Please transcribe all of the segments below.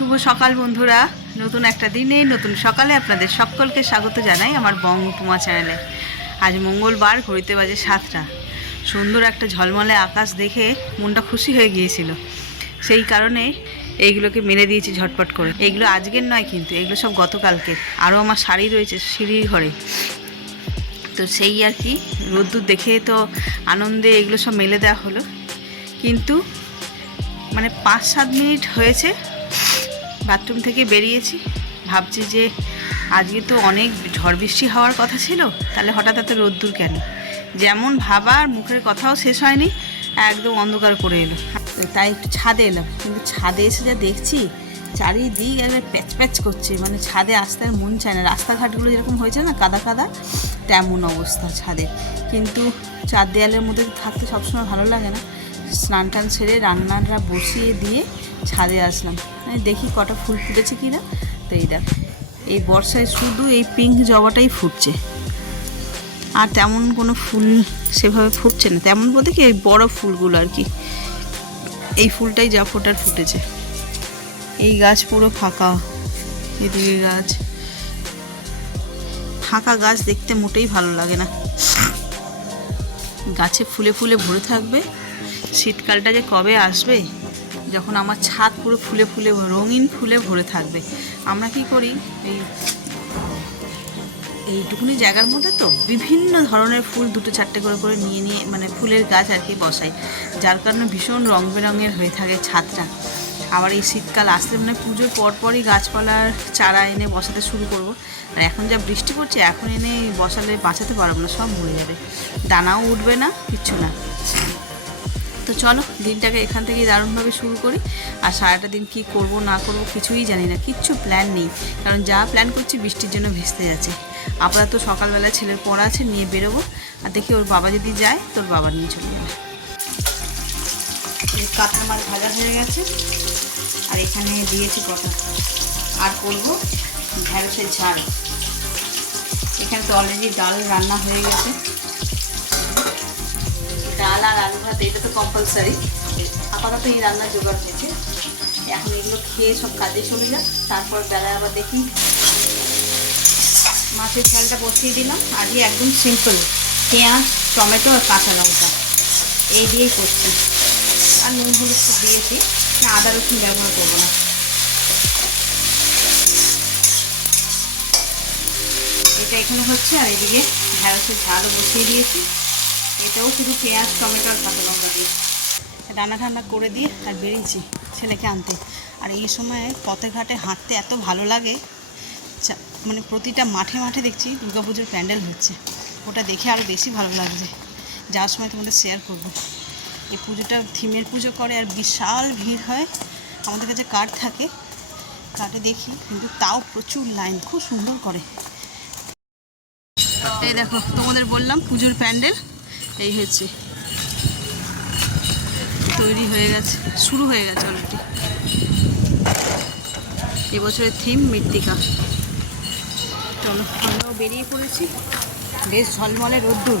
শুভ সকাল বন্ধুরা, নতুন একটা দিনে নতুন সকালে আপনাদের সকলকে স্বাগত জানাই আমার বঙ্গ উপমা চ্যানেলে। আজ মঙ্গলবার, ঘড়িতে বাজে 7টা। সুন্দর একটা ঝলমলে আকাশ দেখে মনটা খুশি হয়ে গিয়েছিল, সেই কারণে এইগুলোকে মেলে দিয়েছি ঝটপট করে। এইগুলো আজকের নয় কিন্তু, এগুলো সব গতকালকে। আরও আমার শাড়ি রয়েছে সিঁড়ির ঘরে, তো সেই আর কি রোদ্দুর দেখে তো আনন্দে এগুলো সব মেলে দেওয়া হলো। কিন্তু মানে 5-7 মিনিট হয়েছে বাথরুম থেকে বেরিয়েছি, ভাবছি যে আজকে তো অনেক ঝড় বৃষ্টি হওয়ার কথা ছিল, তাহলে হঠাৎ এত রোদ্দুর কেন? যেমন ভাবা আর মুখের কথাও শেষ হয়নি, একদম অন্ধকার করে এলো। তাই একটু ছাদে এলাম, কিন্তু ছাদে এসে যা দেখছি চারিদিক একবার প্যাচ প্যাচ করছে, মানে ছাদে আসতে আর মন চায় না। রাস্তাঘাটগুলো যেরকম হয়েছে না কাদা কাদা, তেমন অবস্থা ছাদে। কিন্তু চার দেয়ালের মধ্যে থাকতে সবসময় ভালো লাগে না। স্নান টান সেরে রান্নাটা বসিয়ে দিয়ে ছাদে আসলাম, দেখি কটা ফুল ফুটেছে কিনা। তো এই দেখ, এই বর্ষায় শুধু এই পিঙ্ক জবাটাই ফুটছে, আর তেমন কোনো ফুল সেভাবে ফুটছে না। তেমন বলতে কি এই বড় ফুলগুলো আর কি, এই ফুলটাই যা ফোটার ফুটেছে। এই গাছ পুরো ফাঁকা, এদিকে গাছ ফাঁকা। গাছ দেখতে মোটেই ভালো লাগে না, গাছে ফুলে ফুলে ভরে থাকবে। শীতকালটা যে কবে আসবে, যখন আমার ছাদ পুরো ফুলে ফুলে রঙিন ফুলে ভরে থাকবে। আমরা কি করি, এইটুকুনি জায়গার মধ্যে তো বিভিন্ন ধরনের ফুল 2-4টে করে করে নিয়ে নিয়ে, মানে ফুলের গাছ আর কি বসাই, যার কারণে ভীষণ রং বেরঙের হয়ে থাকে ছাদটা। আবার এই শীতকাল আসলে মানে পুজোর পরপরই গাছপালার চারা এনে বসাতে শুরু করব। আর এখন যা বৃষ্টি পড়ছে, এখন এনে বসালে বাঁচাতে পারবো না, সব মরে যাবে, দানাও উঠবে না, কিচ্ছু না। তো চলো দিনটাকে এখান থেকেই দারুণভাবে শুরু করি। আর সারাটা দিন কি করব না করব কিছুই জানি না, কিচ্ছু প্ল্যান নেই, কারণ যা প্ল্যান করছি বৃষ্টির জন্য ভেস্তে যাচ্ছে। আপাতত সকালবেলা ছেলের পড়া আছে, নিয়ে বেরোবো। আর দেখি ওর বাবা যদি যায়, তোর বাবা নিয়ে চলে যাবে। কাঁচা মাছ ভাজা হয়ে গেছে, আর এখানে দিয়েছি কটা, আর করবো ঢ্যাঁড়সের ঝাল। এখানে তো অলরেডি ডাল রান্না হয়ে গেছে, ডাল আর আলু ভাত এটা তো কম্পালসারি। আপাতত এই রান্নার জোগাড় হয়েছে, এখন এগুলো খেয়ে সব কাজে চলে যাক। তারপর বেলায় আবার দেখি। মাছের ঝালটা বসিয়ে দিলাম, আজকে একদম সিম্পল, পেঁয়াজ টমেটো আর কাঁচা লঙ্কা এই দিয়েই করছি। আর নুন হলুদ তো দিয়েছি, না আদা রসুন ব্যবহার করবো না। এটা এখানে হচ্ছে, আর এদিকে ঢ্যাঁড়সের ঝালও বসিয়ে দিয়েছি। এটাও শুধু পেঁয়াজ টমেটো আর কাঁচা লঙ্কা দিয়ে রান্না ঠান্না করে দিয়ে আর বেরিয়েছি ছেলেকে আনতে। আর এই সময় পথে ঘাটে হাঁটতে এত ভালো লাগে, মানে প্রতিটা মাঠে মাঠে দেখছি দুর্গাপুজোর প্যান্ডেল হচ্ছে, ওটা দেখে আরও বেশি ভালো লাগছে। যাওয়ার সময় তোমাদের শেয়ার করব। এই পুজোটা থিমের পুজো করে, আর বিশাল ভিড় হয়। আমাদের কাছে কার্ড থাকে, কার্ডে দেখি, কিন্তু তাও প্রচুর লাইন, খুব সুন্দর করে। এই দেখো, তোমাদের বললাম পুজোর প্যান্ডেল এই হচ্ছে, তৈরি হয়ে গেছে, শুরু হয়ে গেছে অলরেডি। এবছরের থিম মৃত্তিকা। চলো আমরাও বেরিয়ে পড়েছি। বেশ ঝলমলে রোদ্দুর,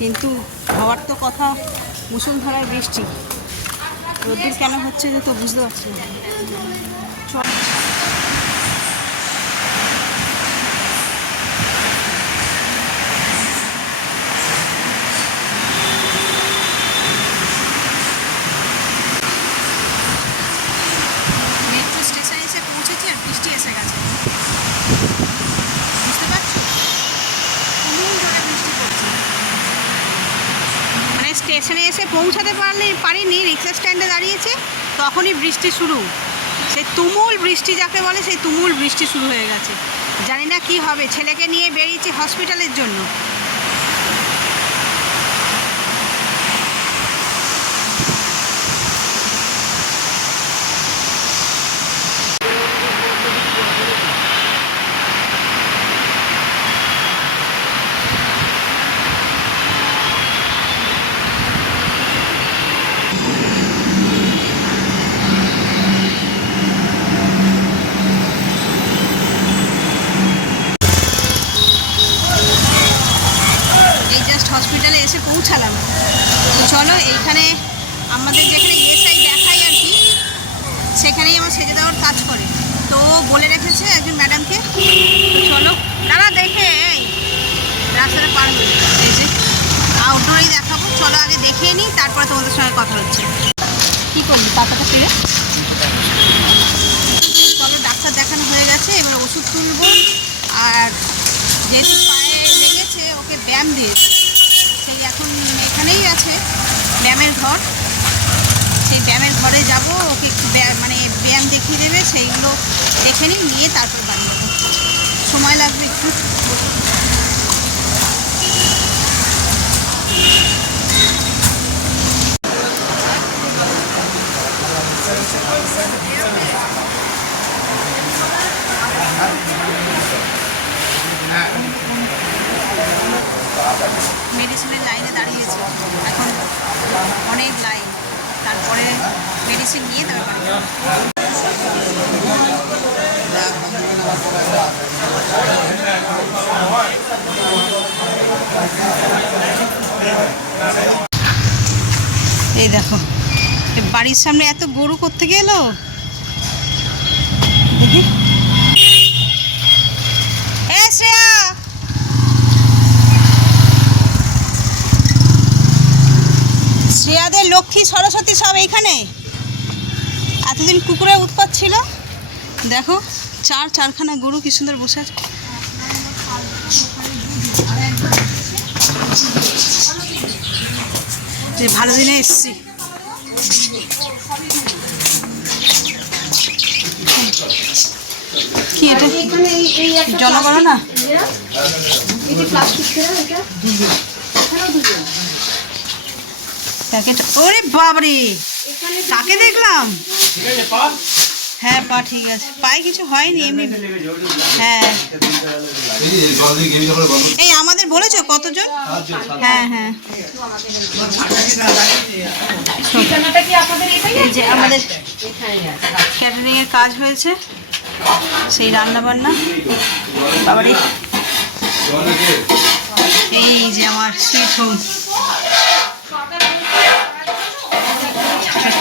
কিন্তু হওয়ার তো কথা মুষলধারার বৃষ্টি। রোদ্দুর কেন হচ্ছে যে তো বুঝতে পারছি না। চল স্টেশনে এসে পৌঁছাতে পারিনি, রিক্সা স্ট্যান্ডে দাঁড়িয়েছে, তখনই বৃষ্টি শুরু। সেই তুমুল বৃষ্টি যাকে বলে, সেই তুমুল বৃষ্টি শুরু হয়ে গেছে। জানি না কি হবে, ছেলেকে নিয়ে বেরিয়েছি হসপিটালের জন্য। হসপিটালে এসে পৌঁছালাম। তো চলো, এইখানে আমাদের যেখানে ইএসআই দেখাই আর কি, সেখানেই আমার সেজে দেওয়ার কাজ করে। তো বলে রেখেছে একজন ম্যাডামকে, চলো দাঁড়া দেখে এই রাস্তাটা পার হয়ে এই যে আউটডোরেই দেখাবো, চলো আগে দেখিয়ে নিই, তারপরে তোমাদের সঙ্গে কথা হচ্ছে। কী করবি পাতাটা তুলে? চলো ডাক্তার দেখানো হয়ে গেছে, এবার ওষুধ তুলবো। আর যেহেতু পায়ে লেগেছে ওকে ব্যায়াম দিয়েছে, সেই এখন এখানেই আছে ব্যায়ামের ঘর, সেই ব্যায়ামের ঘরে যাব, ওকে একটু মানে ব্যায়াম দেখিয়ে দেবে, সেইগুলো দেখে নিয়ে তারপর বাড়ি যাবো। সময় লাগবে একটু। মেডিসিনের লাইনে দাঁড়িয়েছে এখন, অনেক লাইন, তারপরে মেডিসিন নিয়ে তারপরে এই দেখো বাড়ির সামনে এত গরু করতে গেল দেখি। শ্রেয়া শ্রেয়াদের লক্ষ্মী সরস্বতী সব এইখানে। এতদিন কুকুরের উৎপাত ছিল, দেখো চারখানা গরু কি সুন্দর বসে আছে। যে ভালো দিনে এসছি। কি এটা জনগণনা? ওরে বাবারে, কাকে দেখলাম? হ্যাঁ পা ঠিক আছে, পায়ে কিছু হয়নি এমনি। হ্যাঁ এই আমাদের বলেছো কতজন? হ্যাঁ হ্যাঁ এই যে আমাদের ক্যাটারিংয়ের কাজ হয়েছে, সেই রান্না বান্না। বাবারে এই যে আমার সুইট হোম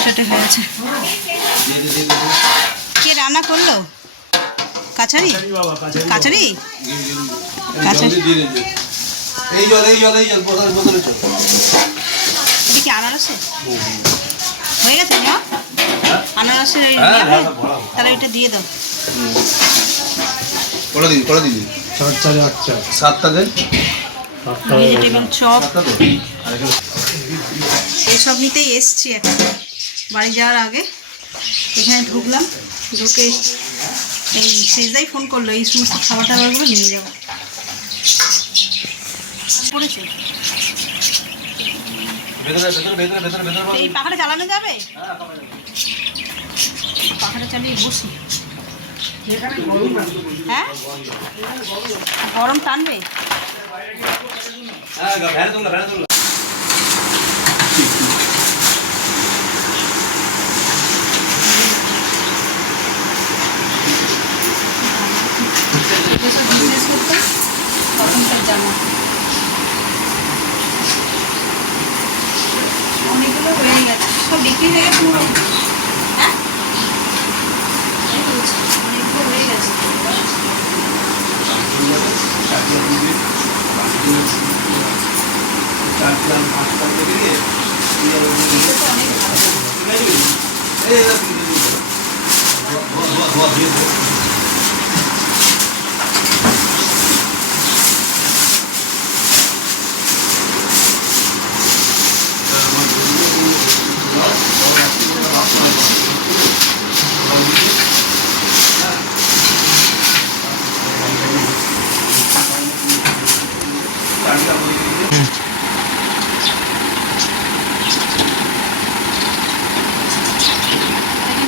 ছোট হয়েছে। কে রান্না করলো? কাছারি কাছারি কি আনারসে হয়ে গেছে না? আনারসের তাহলে ওইটা দিয়ে দাও। ভেজিটেবল চপ এইসব নিতেই এসছি এখন। বাড়ি যাওয়ার আগে এখানে ঢুকলাম, ঢুকে এই সেজদাই ফোন করলো এই সমস্ত খাবার টাবারগুলো নিয়ে যাবো। পড়েছে এই পাখাটা চালানো যাবে? পাখাটা চালিয়ে বসি। হ্যাঁ গরম টানবে। বিজনেস করতে তখনকার জামা অনেকগুলো হয়ে গেছে, সব বিক্রি হয়ে গেছে। হ্যাঁ অনেকগুলো হয়ে গেছে।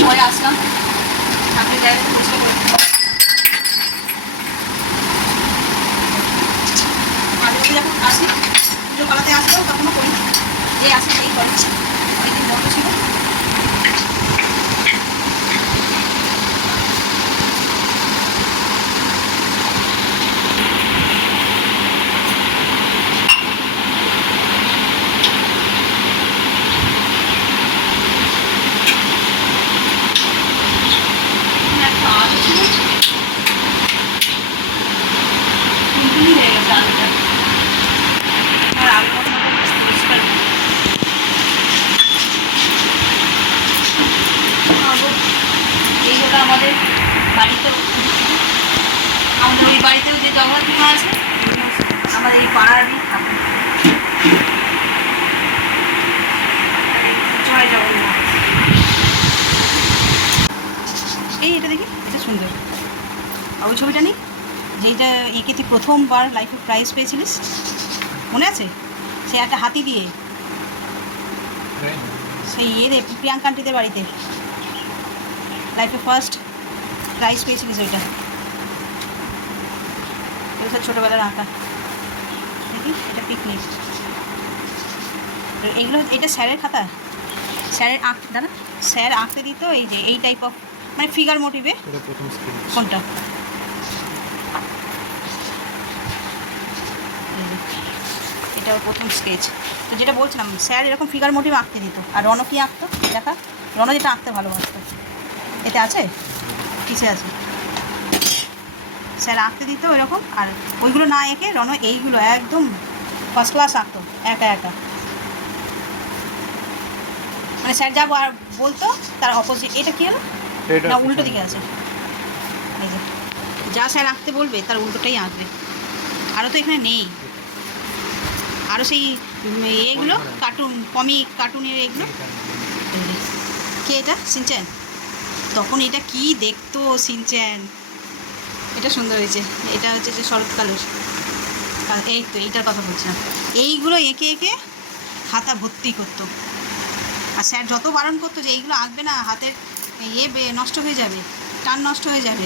পরে আসলাম ঠাকুরের জায়গাটা পরিষ্কার করে মাঝে মাঝে যখন আসি পুজো করাতে আসলেও তখনও করি, যে আসে সেই করে। অনেকদিন বন্ধ ছিল। বাড়িতেও আমাদের ওই বাড়িতেও যে জগন্নাথ মা আছে আমাদের এই পাড়ারই ঠাকুর। জয় জগন্নাথ। এই এটা দেখি, এটা সুন্দর। আর ওই ছবিটা নেই যেইটা এঁকে তুই প্রথমবার লাইফে প্রাইজ পেয়েছিলিস, মনে আছে? সে একটা হাতি দিয়ে, সেই রে প্রিয়াঙ্কা আন্টিদের বাড়িতে লাইফে ফার্স্ট প্রাইজ পেয়েছিলিস ওইটা। ওইটা ছোটোবেলার আঁকা। দেখি এটা পিকনিক। এইগুলো এটা স্যারের খাতা, স্যারের আঁকতে দাঁড়া, স্যার আঁকতে দিত এই যে এই টাইপ অফ মানে ফিগার মোটিভে। কোনটা? এটা প্রথম স্কেচ। তো যেটা বলছিলাম, স্যার এরকম ফিগার মোটিভ আঁকতে দিত। আর রণ কি আঁকতো দেখা, রণ যেটা আঁকতে ভালোবাসতো। এতে আছে, কিসে আছে? স্যার আঁকতে দিত এরকম, আর ওইগুলো না এঁকে রণ এইগুলো একদম ফার্স্ট ক্লাস আঁকতো একা একা। মানে স্যার যা বলতো তার অপোজিট। এটা কি হলো না, উল্টো দিকে আছে। এই যে যা স্যার আঁকতে বলবে তার উল্টোটাই আঁকবে। আরও তো এখানে নেই, আরও সেই এগুলো কার্টুন, কমিক কার্টুনের এগুলো। কে এটা? সিনচ্যান। তখন এটা কি দেখতো সিনচ্যান। এটা সুন্দর হয়েছে। এটা হচ্ছে যে শরৎকালের, এই তো এইটার কথা বলছিলাম। এইগুলো এঁকে এঁকে খাতা ভর্তি করতো। আর স্যার যত বারণ করতো যে এইগুলো আঁকবে না, হাতের নষ্ট হয়ে যাবে, টান নষ্ট হয়ে যাবে,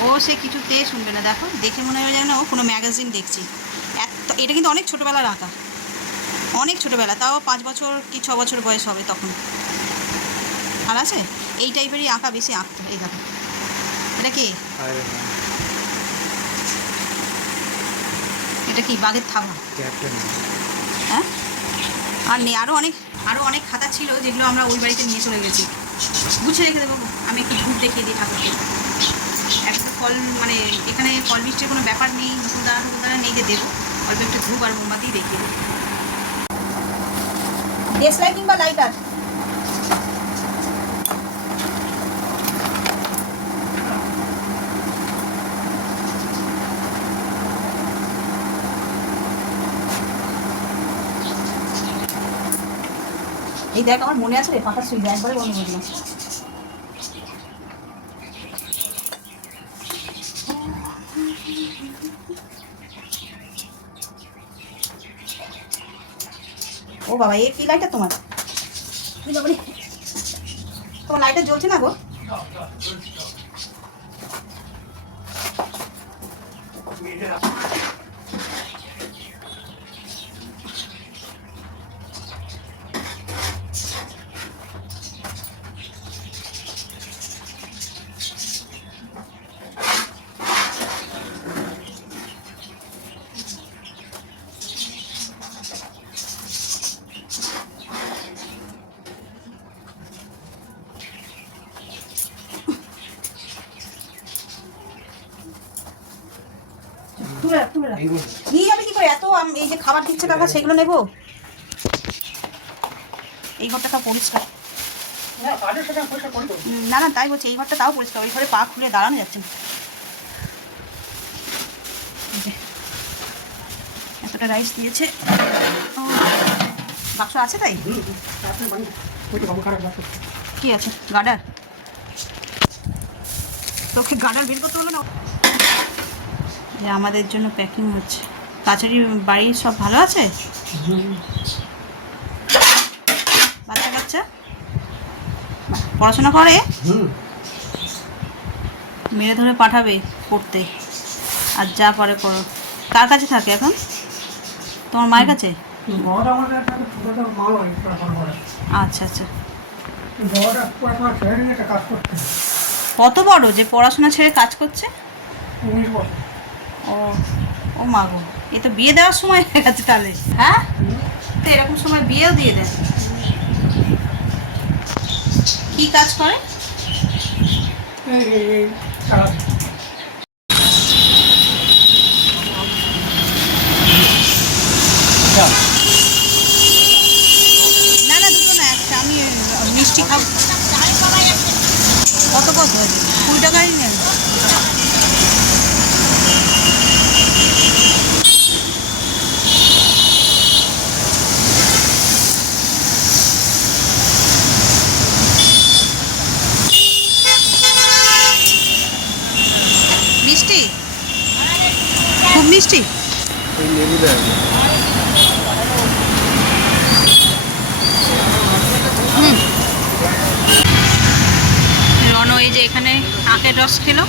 ও সে কিছুতে শুনবে না। দেখো দেখে মনে হয় যেন ও কোনো ম্যাগাজিন দেখছি। এটা কিন্তু অনেক ছোটোবেলার আঁকা, অনেক ছোটোবেলা, তাও 5 বছর কি 6 বছর বয়স হবে তখন। আর আছে এই টাইপেরই আঁকা বেশি আঁকতো। এই দেখো এটা কি, এটা কি বাঘের থাবা? হ্যাঁ। আর নেই, আরও অনেক খাতা ছিল যেগুলো আমরা ওই বাড়িতে নিয়ে চলে গেছি। গুছিয়ে রেখে দেবো। আমি একটু ধূপ দেখিয়ে দিই ঠাকুরকে। একটা ফল মানে এখানে ফল মিষ্টির কোনো ব্যাপার নেই, নতুন দানা নেই যে দেবো। অল্প একটু ধূপ আর মোমবাতি দেখিয়ে দেবো। ডেস্ক লাইটিং বা লাইটার? এই দেখ আমার মনে আছে রে, পাখার সুইচ একবারে বন্ধ করে দিলাম। ও বাবা, এ কি লাইটার তোমার? তোমার লাইটার জ্বলছে না গো? নিয়ে যাবে কি করে? এত এই যে খাবার দিচ্ছে কাকা, সেগুলো নেবো? এই ঘরটা পরিষ্কার না, না তাই বলছি, এই ঘরটা তাও পরিষ্কার। ওই ঘরে পা খুলে দাঁড়ানো যাচ্ছে না। এতটা রাইস দিয়েছে, বাক্স আছে তাই? কি আছে? গার্ডার? তোকে গার্ডার বের করতে হলো না? যে আমাদের জন্য প্যাকিং হচ্ছে। কাছারি বাড়ির সব ভালো আছে? বাচ্চা কাচ্চা পড়াশোনা করে? মেরে ধরে পাঠাবে পড়তে, আর যা পরে করো। কার কাছে থাকে এখন? তোমার মায়ের কাছে? আচ্ছা আচ্ছা। কত বড় যে পড়াশোনা ছেড়ে কাজ করছে? ও ও মা গো, এ তো বিয়ে দেওয়ার সময় হয়ে গেছে তাহলে। হ্যাঁ, তো এরকম সময় বিয়েও দিয়ে দেয়। কি কাজ করে? না না, দুটো না, একটা। আমি মিষ্টি খাবো। কত 20 টাকাই নেন। খুব মিষ্টি। রণ এই যে এখানে আখের রস খেলো,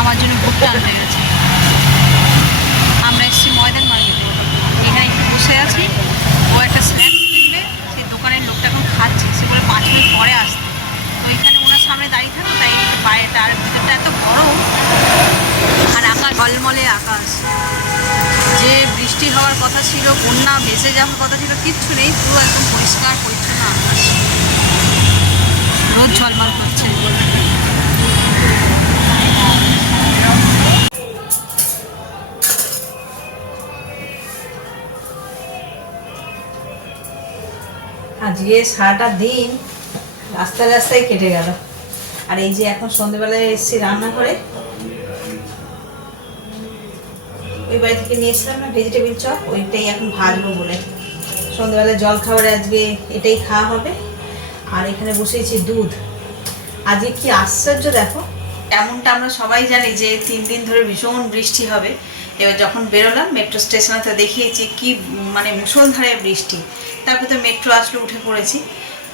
আমার জন্য ভুট্টা আনতে গেছে। আমরা এসেছি ময়দান মার্কেটে, এখানে একটু বসে আছি। ও একটা স্ন্যাক্স কিনবে, সেই দোকানের লোকটা এখন খাচ্ছে, সে বলে 5 মিনিট পরে আসতে। তো এখানে ওনার সামনে দাঁড়িয়ে থাকো, তাই বাইরেটা আর ভিতরটা এত গরম, আর আকাশ ঝলমলে আকাশ। যে বৃষ্টি হওয়ার কথা ছিল, বন্যা ভেসে যাওয়ার কথা ছিল, কিচ্ছু নেই, পুরো একদম পরিষ্কার পরিচ্ছন্ন আকাশ, রোদ ঝলমল করছে। আজকে সারাটা দিন রাস্তায় রাস্তায় কেটে গেল। আর এই যে এখন সন্ধ্যেবেলায় এসেছি রান্না করে, ওই বাড়ি থেকে নিয়ে এসেছিলাম না ভেজিটেবিল চপ, ওইটাই এখন ভাজবো বলে। সন্ধ্যেবেলায় জল খাবারে আজকে এটাই খাওয়া হবে। আর এখানে বসেছি দুধ। আজকে কি আশ্চর্য দেখো, এমনটা আমরা সবাই জানি যে 3 দিন ধরে ভীষণ বৃষ্টি হবে। এবার যখন বেরোলাম মেট্রো স্টেশনে, তো দেখিয়েছি কি মানে মুষলধারে বৃষ্টি। তারপর তো মেট্রো আসলো, উঠে পড়েছি।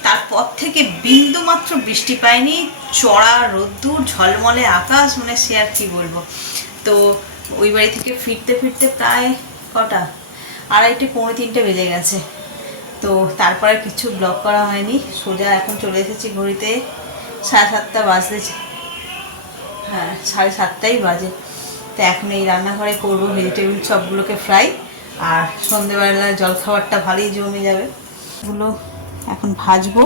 তারপর থেকে বিন্দু মাত্র বৃষ্টি পাইনি, চড়া রোদ্দুর, ঝলমলে আকাশ, মানে সে আর কি বলবো। তো ওই বাড়ি থেকে ফিরতে ফিরতে প্রায় কটা, 2:30 পৌনে 3টে বেজে গেছে। তো তারপরে কিছু ব্লগ করা হয়নি, সোজা এখন চলে এসেছি ঘড়িতে 7:30 বাজতে, হ্যাঁ 7:30 বাজে। তো এখন এই রান্নাঘরে করবো ভেজিটেবিল চপগুলোকে ফ্রাই, আর সন্ধেবেলার জলখাবারটা ভালোই জমে যাবে। এগুলো এখন ভাজবো।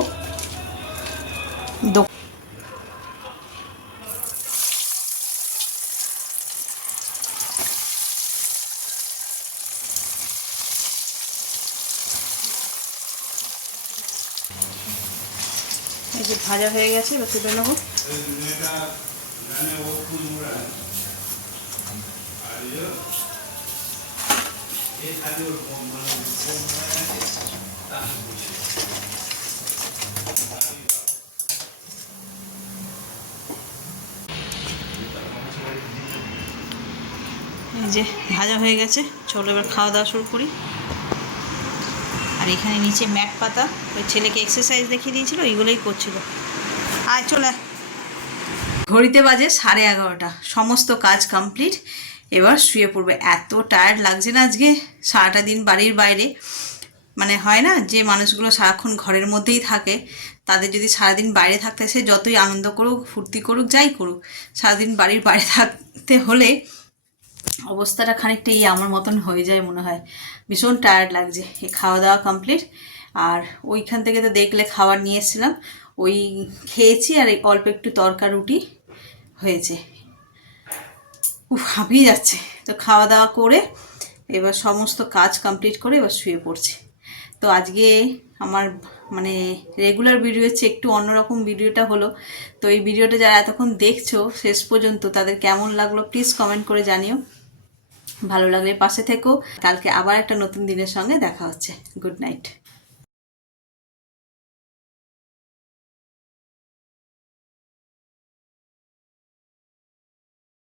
এই যে ভাজা হয়ে গেছে, এবার তুলে নেবো। এই যে ভাজা হয়ে গেছে, চলো এবার খাওয়া দাওয়া শুরু করি। আর এখানে নিচে ম্যাট পাতা, ওই ছেলেকে এক্সারসাইজ দেখিয়ে দিয়েছিল, ওইগুলোই করছিল। আর চলে ঘড়িতে বাজে 11:30, সমস্ত কাজ কমপ্লিট। এবার শুয়ে পড়বে। এত টায়ার্ড লাগছে না আজকে, সারাটা দিন বাড়ির বাইরে। মানে হয় না যে মানুষগুলো সারাক্ষণ ঘরের মধ্যেই থাকে, তাদের যদি সারাদিন বাইরে থাকতে, সে যতই আনন্দ করুক, ফুর্তি করুক, যাই করুক, সারাদিন বাড়ির বাইরে থাকতে হলে অবস্থাটা খানিকটা আমার মতন হয়ে যায় মনে হয়। ভীষণ টায়ার্ড লাগছে। এই খাওয়া দাওয়া কমপ্লিট। আর ওইখান থেকে তো দেখলে খাবার নিয়ে এসেছিলাম, ওই খেয়েছি। আর এই অল্প একটু তরকা রুটি হয়েছে। হাঁপিয়ে যাচ্ছে। তো খাওয়া দাওয়া করে এবার সমস্ত কাজ কমপ্লিট করে এবার শুয়ে পড়ছি। তো আজকে আমার মানে রেগুলার ভিডিওর চেয়ে একটু অন্যরকম ভিডিওটা হলো। তো এই ভিডিওটা যারা এতক্ষণ দেখছো শেষ পর্যন্ত, তাদের কেমন লাগলো প্লিজ কমেন্ট করে জানিও। ভালো লাগলে পাশে থেকো। কালকে আবার একটা নতুন দিনের সঙ্গে দেখা হচ্ছে। Good night.